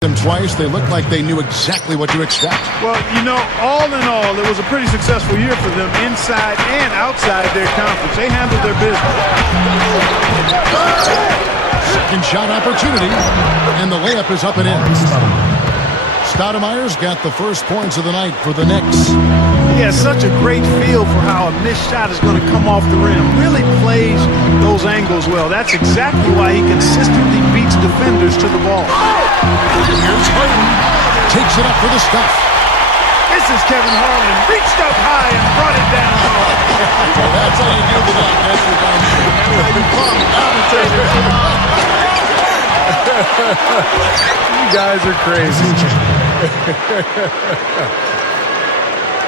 them twice. They looked like they knew exactly what to expect. Well, you know, all in all, it was a pretty successful year for them inside and outside their conference. They handled their business. Second shot opportunity, and the layup is up and in. Stoudemire's got the first points of the night for the Knicks. He has such a great feel for how a missed shot is going to come off the rim. Really plays those angles well. That's exactly why he consistently beats defenders to the ball. Here's Harden. Takes it up for the stuff. This is Kevin Harlan. Reached up high and brought it down low. Well, that's how you do the dunk. That's how you call the commentator. You guys are crazy.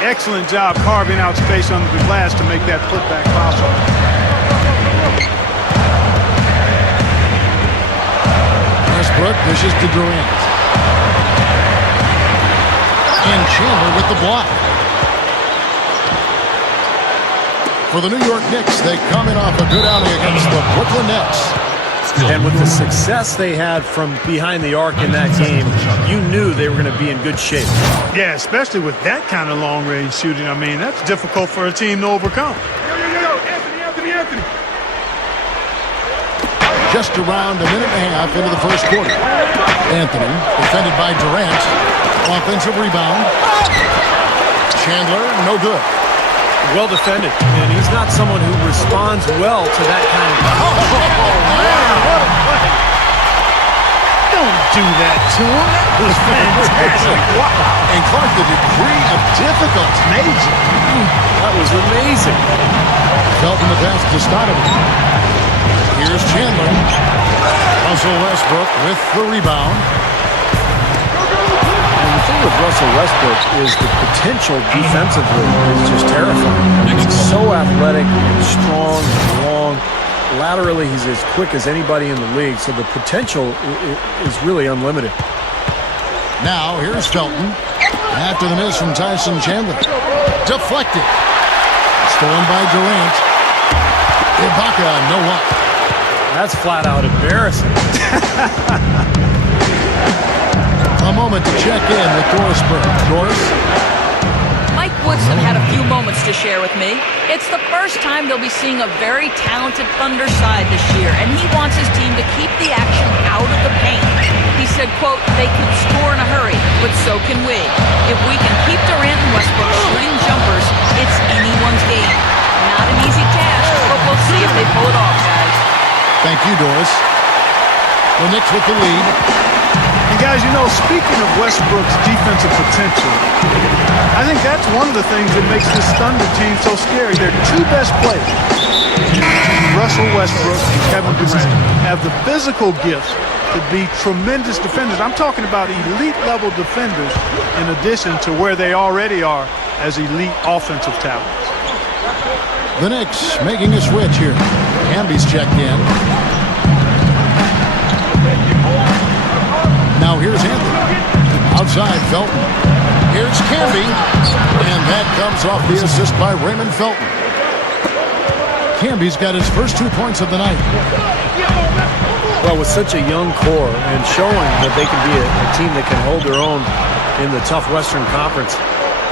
Excellent job carving out space under the glass to make that putback possible. Westbrook dishes to Durant. And Chandler with the block. For the New York Knicks, they come in off a good outing against the Brooklyn Nets. And with the success they had from behind the arc in that game, you knew they were going to be in good shape. Yeah, especially with that kind of long-range shooting. I mean, that's difficult for a team to overcome. Anthony. Just around a minute and a half into the first quarter. Anthony, defended by Durant. Offensive rebound. Chandler, no good. Well defended, and he's not someone who responds well to that kind of... What a play. Don't do that to him. That was fantastic. Wow. And Clark, the degree of difficulty. Amazing. That was amazing. Felton the pass to Stoudemire. Here's Chandler. Russell Westbrook with the rebound. And the thing with Russell Westbrook is the potential defensively is just terrifying. He's so athletic and strong and long. Laterally, he's as quick as anybody in the league, so the potential is really unlimited. Now, here's Felton. After the miss from Tyson Chandler. Deflected. Stolen by Durant. Ibaka, no luck. That's flat out embarrassing. A moment to check in with Doris Burke. Doris? Mike Woodson had a few moments to share with me. It's the first time they'll be seeing a very talented Thunder side this year, and he wants his team to keep the action out of the paint. He said, quote, they could score in a hurry, but so can we. If we can keep Durant and Westbrook shooting jumpers, it's anyone's game. Not an easy task, but we'll see if they pull it off, guys. Thank you, Doris. The Knicks with the lead. And guys, you know, speaking of Westbrook's defensive potential, I think that's one of the things that makes this Thunder team so scary. Their two best players, Russell Westbrook and Kevin Durant, have the physical gifts to be tremendous defenders. I'm talking about elite-level defenders in addition to where they already are as elite offensive talents. The Knicks making a switch here. Camby's checked in. Now here's Anthony. Outside, Felton. Here's Camby. And that comes off the assist by Raymond Felton. Camby's got his first 2 points of the night. Well, with such a young core and showing that they can be a team that can hold their own in the tough Western Conference,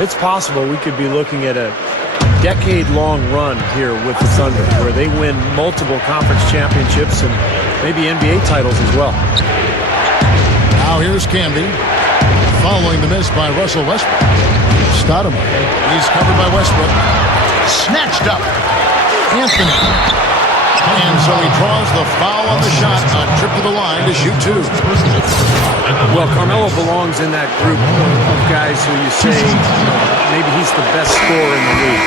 it's possible we could be looking at a decade-long run here with the Thunder, where they win multiple conference championships and maybe NBA titles as well. Now here's Camby. Following the miss by Russell Westbrook. Stoudemire. He's covered by Westbrook. Snatched up. Anthony. And so he draws the foul on the shot. A trip to the line to shoot two. Well, Carmelo belongs in that group of guys who you say maybe he's the best scorer in the league.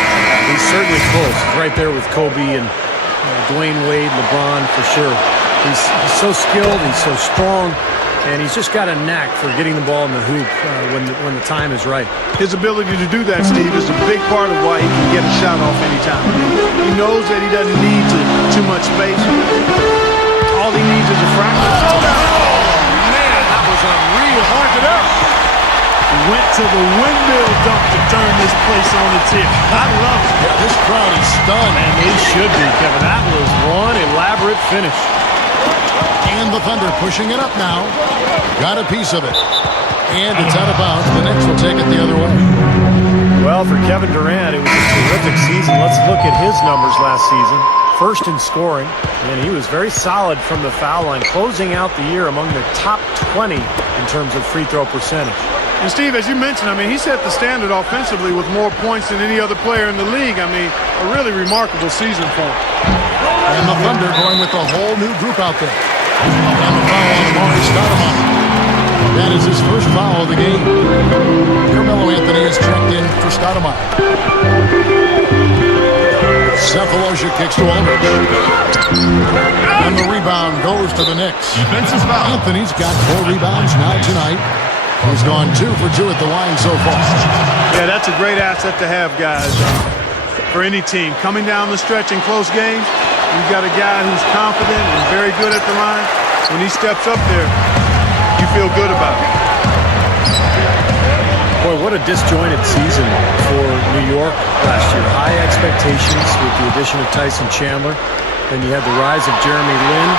He's certainly close. He's right there with Kobe and Dwayne Wade, LeBron for sure. He's so skilled. He's so strong. And he's just got a knack for getting the ball in the hoop when the time is right. His ability to do that, Steve, is a big part of why he can get a shot off anytime. He knows that he doesn't need too much space. All he needs is a fraction. Oh, man, that was unreal. Mark it up. Went to the windmill dunk to turn this place on its head. I love it. Yeah, this crowd is stunned. And they should be, Kevin. That was one elaborate finish. And the Thunder pushing it up now. Got a piece of it. And it's out of bounds. The Knicks will take it the other way. Well, for Kevin Durant, it was a terrific season. Let's look at his numbers last season. First in scoring, and he was very solid from the foul line, closing out the year among the top 20 in terms of free throw percentage. And Steve, as you mentioned, I mean, he set the standard offensively with more points than any other player in the league. I mean, a really remarkable season for him. And the Thunder going with a whole new group out there. And the foul on Amari Stoudemire. That is his first foul of the game. Carmelo Anthony is checked in for Stoudemire. Cephalosha kicks to Aldridge. And the rebound goes to the Knicks. Anthony's got 4 rebounds now tonight. He's gone 2 for 2 at the line so far. Yeah, that's a great asset to have, guys, for any team. Coming down the stretch in close games, you've got a guy who's confident and very good at the line. When he steps up there, you feel good about it. Boy, what a disjointed season for New York last year. High expectations with the addition of Tyson Chandler. Then you had the rise of Jeremy Lin.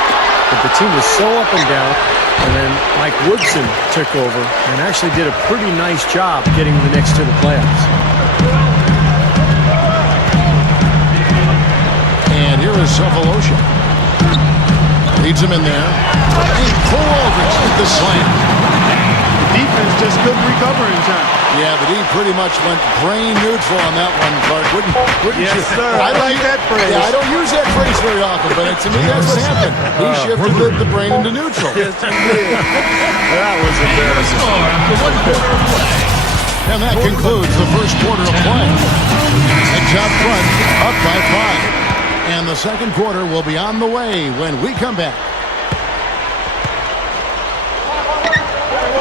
But the team was so up and down. And then Mike Woodson took over and actually did a pretty nice job getting the Knicks to the playoffs. And here is Cephalosha. Leads him in there. And Cole Aldridge with the slam. Defense just couldn't recover in time. Yeah, but he pretty much went brain neutral on that one, Clark. Wouldn't Yes, you? sir. I like that phrase. Yeah, I don't use that phrase very often, but to me that's what happened. He shifted the brain into neutral. Yes, he did. That was embarrassing. And that concludes the first quarter of play. Knicks out front, up by 5. And the second quarter will be on the way when we come back.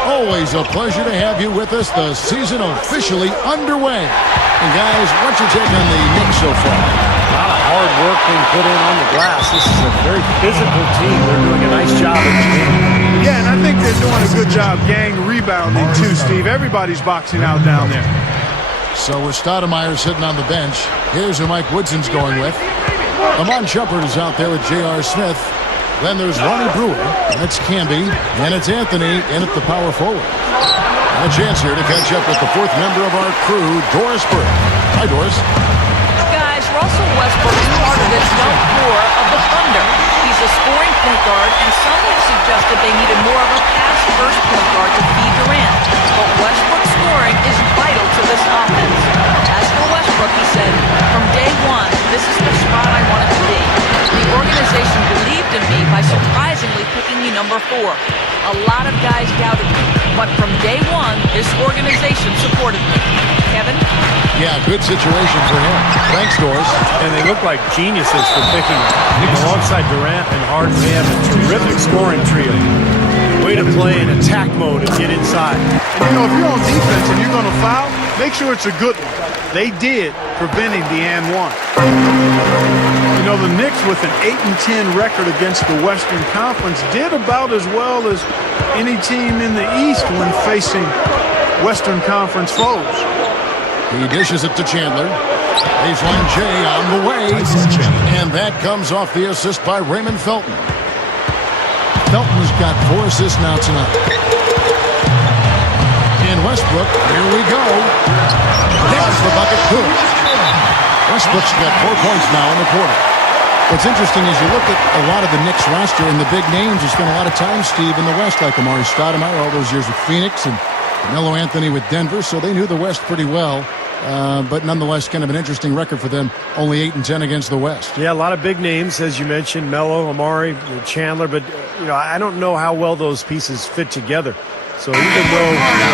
Always a pleasure to have you with us. The season officially underway. And guys, what's your take on the Knicks so far? A lot of hard work being put in on the glass. This is a very physical team. They're doing a nice job at the game. Yeah, and I think they're doing a good job gang rebounding too, Steve. Everybody's boxing out down there. So with Stoudemire sitting on the bench, here's who Mike Woodson's going with. Amon Shumpert is out there with J.R. Smith. Then there's Ronnie Brewer, and it's Camby, and it's Anthony in at the power forward. And a chance here to catch up with the 4th member of our crew, Doris Burke. Hi, Doris. Guys, Russell Westbrook is part of this young core of the Thunder. He's a scoring point guard, and some have suggested they needed more of a pass-first point guard to feed Durant. But Westbrook's scoring is vital to this offense. As for Westbrook, he said, "From day one, this is the spot I wanted to be. The organization believed in me by surprisingly picking me number 4. A lot of guys doubted me, but from day one, this organization supported me." Kevin? Yeah, good situation for him. Thanks, Doris. And they look like geniuses for picking him. Alongside Durant and Harden, they have a terrific scoring trio. Way to play in attack mode and get inside. And, you know, if you're on defense and you're going to foul, make sure it's a good one. They did, preventing the and one. You know, the Knicks with an 8-10 record against the Western Conference did about as well as any team in the East when facing Western Conference foes. He dishes it to Chandler. Baseline J on the way. And that comes off the assist by Raymond Felton. Felton's got 4 assists now tonight. And Westbrook, here we go. There's the bucket. Good. Westbrook's got 4 points now in the quarter. What's interesting is you look at a lot of the Knicks roster and the big names who spent a lot of time, Steve, in the West, like Amari Stoudemire, all those years with Phoenix, and Carmelo Anthony with Denver, so they knew the West pretty well. But nonetheless, kind of an interesting record for them, only 8-10 against the West. Yeah, a lot of big names, as you mentioned, Melo, Amari, Chandler, but you know, I don't know how well those pieces fit together. So even though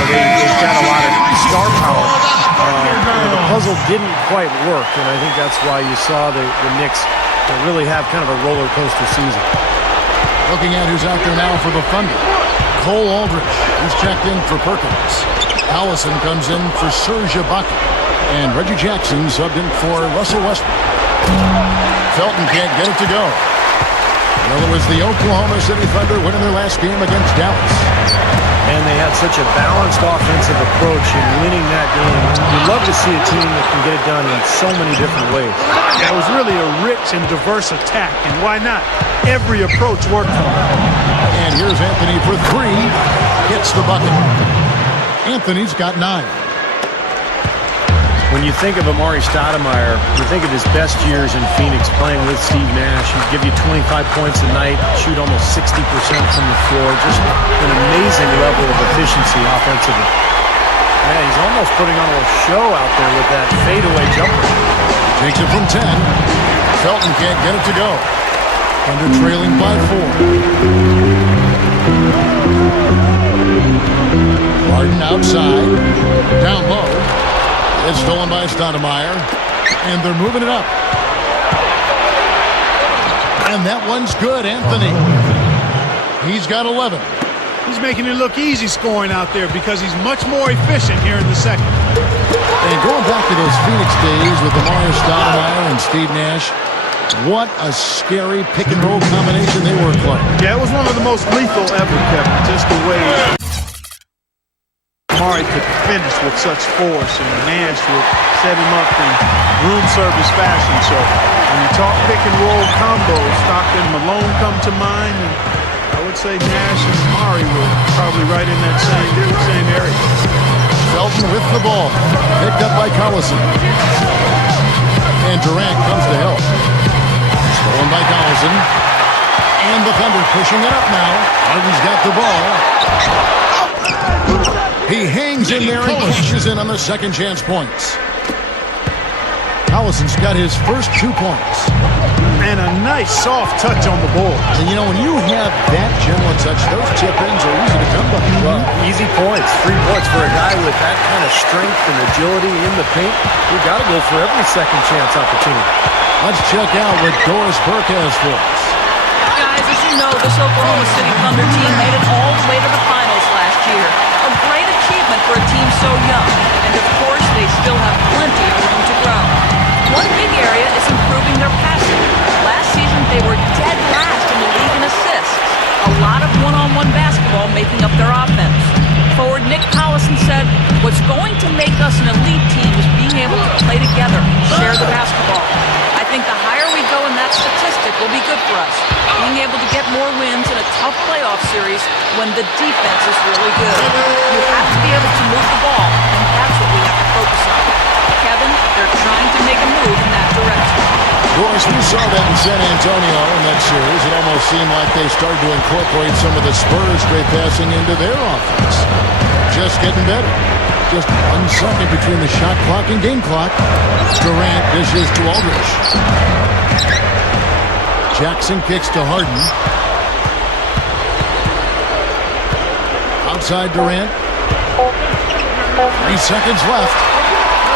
they've got a lot of star power, the puzzle didn't quite work, and I think that's why you saw the Knicks really have kind of a roller coaster season. Looking at who's out there now for the Thunder. Cole Aldridge, he's checked in for Perkins. Allison comes in for Serge Ibaka. And Reggie Jackson subbed in for Russell Westbrook. Felton can't get it to go. Well, it was the Oklahoma City Thunder winning their last game against Dallas. And they had such a balanced offensive approach in winning that game. You love to see a team that can get it done in so many different ways. That was really a rich and diverse attack, and why not? Every approach worked for them. And here's Anthony for three. Hits the bucket. Anthony's got 9. When you think of Amari Stoudemire, you think of his best years in Phoenix playing with Steve Nash. He'd give you 25 points a night, shoot almost 60% from the floor. Just an amazing level of efficiency offensively. Yeah, he's almost putting on a little show out there with that fadeaway jumper. Takes it from 10. Felton can't get it to go. Thunder trailing by 4. Harden outside. Down low. It's stolen by Stoudemire. And they're moving it up. And that one's good, Anthony. He's got 11. He's making it look easy scoring out there because he's much more efficient here in the second. And going back to those Phoenix days with Amari Stoudemire and Steve Nash, what a scary pick-and-roll combination they were playing. Yeah, it was one of the most lethal ever, Kevin. Just the way Amari could finish with such force, and Nash would set him up in room service fashion. So when you talk pick-and-roll combos, Stockton and Malone come to mind, and I would say Nash and Amari were probably right in that same area. Felton with the ball. Picked up by Collison. And Durant comes to help. Stolen by Collison. And the Thunder pushing it up now. Harden's got the ball. He hangs in there and cashes in on the second chance points. Collison's got his first 2 points. And a nice soft touch on the board. And you know, when you have that gentle touch, those tip-ins are easy to come by. Well, easy points, 3 points for a guy with that kind of strength and agility in the paint. You got to go for every second chance opportunity. Let's check out what Doris Burke has for us. Guys, as you know, this Oklahoma City Thunder team made it all the way to the finals last year. A great achievement for a team so young. And of course, they still have plenty of room to grow. One big area is improving their passing. Last season, they were dead last in the league in assists. A lot of one-on-one basketball making up their offense. Forward Nick Collison said, "What's going to make us an elite team is being able to play together, share the basketball." I think the higher we go in that statistic will be good for us. Being able to get more wins in a tough playoff series when the defense is really good. You have to be able to move the ball, and that's what we have to focus on. Kevin, they're trying to make a move in that direction. Of course, we saw that in San Antonio in that series. It almost seemed like they started to incorporate some of the Spurs' great passing into their offense. Just getting better. Just 1 second between the shot clock and game clock. Durant dishes to Aldridge. Jackson kicks to Harden. Outside Durant. 3 seconds left.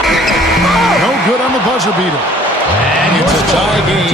No good on the buzzer beater. And it's a tie game.